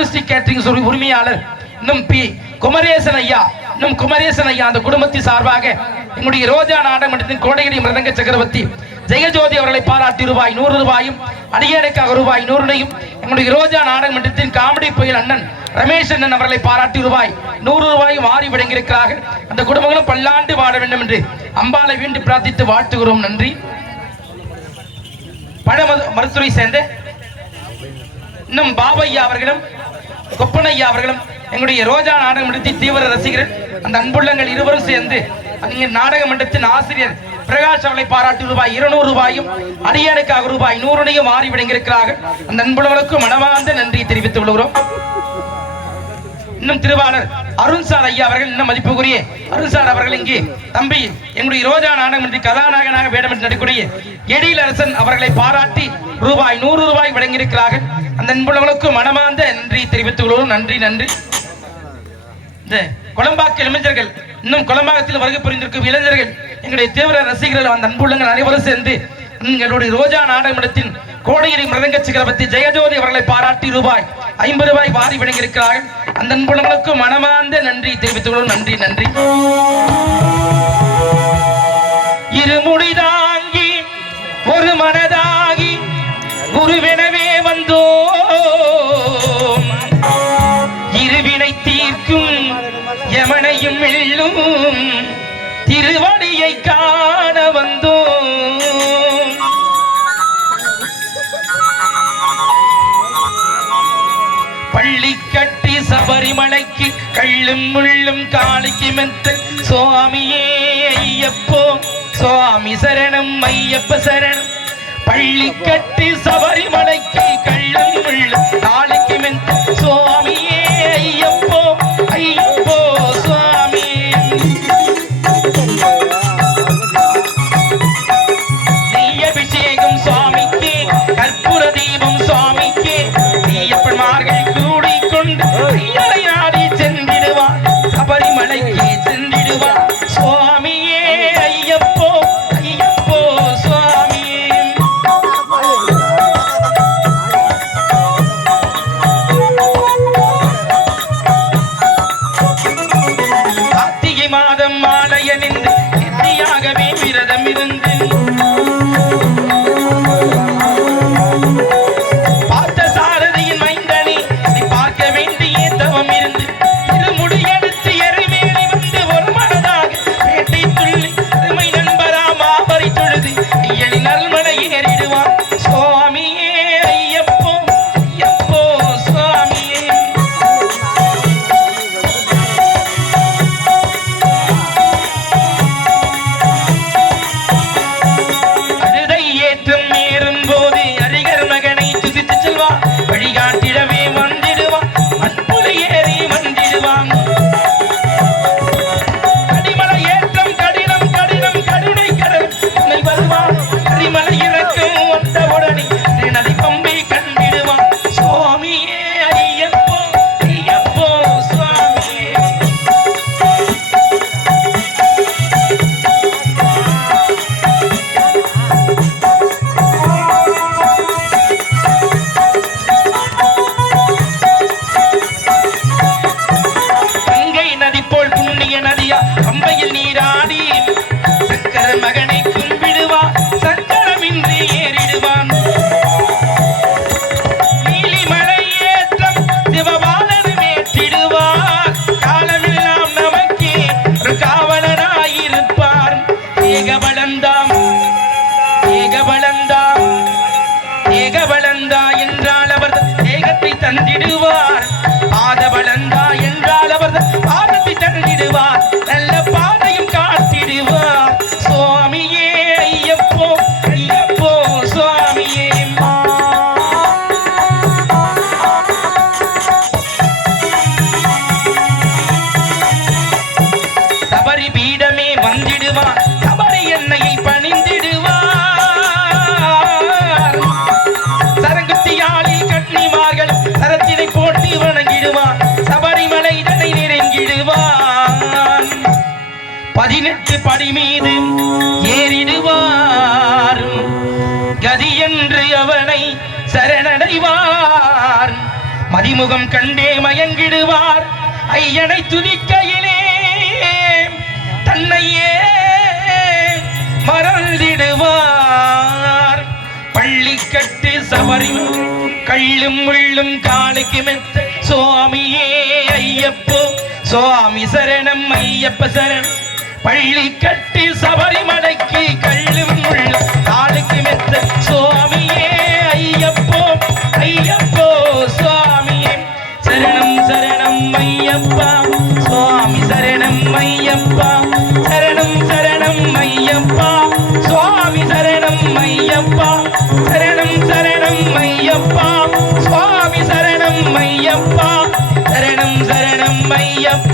Catering உரிமையாளர். இன்னும் B. Kumaresan ஐயா. இன்னும் குமரேசன் ஐயா அந்த குடும்பத்தின் சார்பாக எங்களுடைய ரோஜா நாடகமன்றத்தின் கோடகிரி மிருதங்க சக்கரவர்த்தி ஜெயஜோதி அவர்களை பாராட்டி ரூபாய் நூறு ரூபாயும் அடியேனுக்காக ரூபாய் நூறுனையும் எங்களுடைய ரோஜா நாடகமன்றத்தின் காமெடி புயல் அண்ணன் ரமேஷ் அண்ணன் அவர்களை பாராட்டி ரூபாய் நூறு ரூபாயும் மாறி வழங்கியிருக்கிறார்கள் அந்த குடும்பங்களும் பல்லாண்டு வாழ வேண்டும் என்று அம்பாலை வீண்டு பிரார்த்தித்து வாழ்த்துகிறோம். நன்றி. பழ மருத்துவரை சேர்ந்த இன்னும் பாபையா அவர்களும் கொப்பனையா அவர்களும் எங்களுடைய ரோஜா நாடக மன்றத்தின் தீவிர ரசிகர்கள். அந்த அன்புள்ளங்கள் இருவரும் சேர்ந்து நாடக மன்றத்தின் ஆசிரியர் பிரகாஷ் அவளை பாராட்டி ரூபாய் இருநூறு ரூபாயும் அடியானுக்காக ரூபாய் நூறுனையும் மாறி விளங்கியிருக்கிறார்கள் அந்த அன்புள்ளவர்களுக்கு மனமார்ந்த நன்றியை தெரிவித்துக் கொள்கிறோம். இன்னும் திருவாளர் அருண் சார் ஐயா அவர்கள் இன்னும் மதிப்புக்குரிய அருண் சார் அவர்கள் இங்கே தம்பி எங்களுடைய ரோஜா நாடகம் கதாநாயகனாக வேடமிட்டு நடிக்கூடிய எடியில் அரசன் அவர்களை பாராட்டி ரூபாய் நூறு ரூபாய் வழங்கியிருக்கிறார்கள். அந்த அன்புள்ளவர்களுக்கு மனமார்ந்த நன்றி தெரிவித்துக் கொள்வோம். நன்றி நன்றி. இந்த கொலம்பாக்கு இளைஞர்கள் இன்னும் கொலம்பாக்கத்தில் வருகை புரிந்திருக்கும் இளைஞர்கள் எங்களுடைய தீவிர ரசிகர்கள் அந்த அன்புள்ளங்கள் அனைவரும் சேர்ந்து எங்களுடைய ரோஜா நாடகமடத்தின் கோடையரி மிருதங்க சக்கரவர்த்தி ஜெயஜோதி அவர்களை பாராட்டி ரூபாய் ஐம்பது ரூபாய் வாரி வழங்கியிருக்கிறார்கள். அந்த அன்புள்ளங்களுக்கு மனமார்ந்த நன்றி தெரிவித்துக் கொள்வோம். நன்றி நன்றி. இருமுடிதான் திருவடியை காண வந்தோம். பள்ளி கட்டி சபரிமலைக்கு கள்ளும் முள்ளும் காளிக்கு மெத்த. சுவாமியே ஐயப்போ சுவாமி சரணம் ஐயப்ப சரணம். பள்ளி கட்டி சபரிமலைக்கு கள்ளும் முள்ளும் காளிக்கு மெத்த. சுவாமியே ഏറ്റവും பதினெட்டு படி மீது ஏறிடுவார். கதி என்று அவனை சரணடைவார். மதிமுகம் கண்டே மயங்கிடுவார். ஐயனை துதிக்கையிலே தன்னையே மறந்திடுவார். பள்ளி கட்டு சபரி கள்ளும் முள்ளும் காலுக்கு மெத்த சுவாமியே ஐயப்போ சுவாமி சரணம் ஐயப்ப சரணம். பள்ளி கட்டி சபரிமலைக்கு கள்ளும் முள்ளும் காலுக்கு மெத்த சுவாமியே ஐயப்போ ஐயப்போ சுவாமியே. சரணம் சரணம் ஐயப்பா. சுவாமி சரணம் ஐயப்பா. சரணம் சரணம் ஐயப்பா. சுவாமி சரணம் ஐயப்பா. சரணம் சரணம் ஐயப்பா. சுவாமி சரணம் ஐயப்பா. சரணம் சரணம் ஐயப்பா.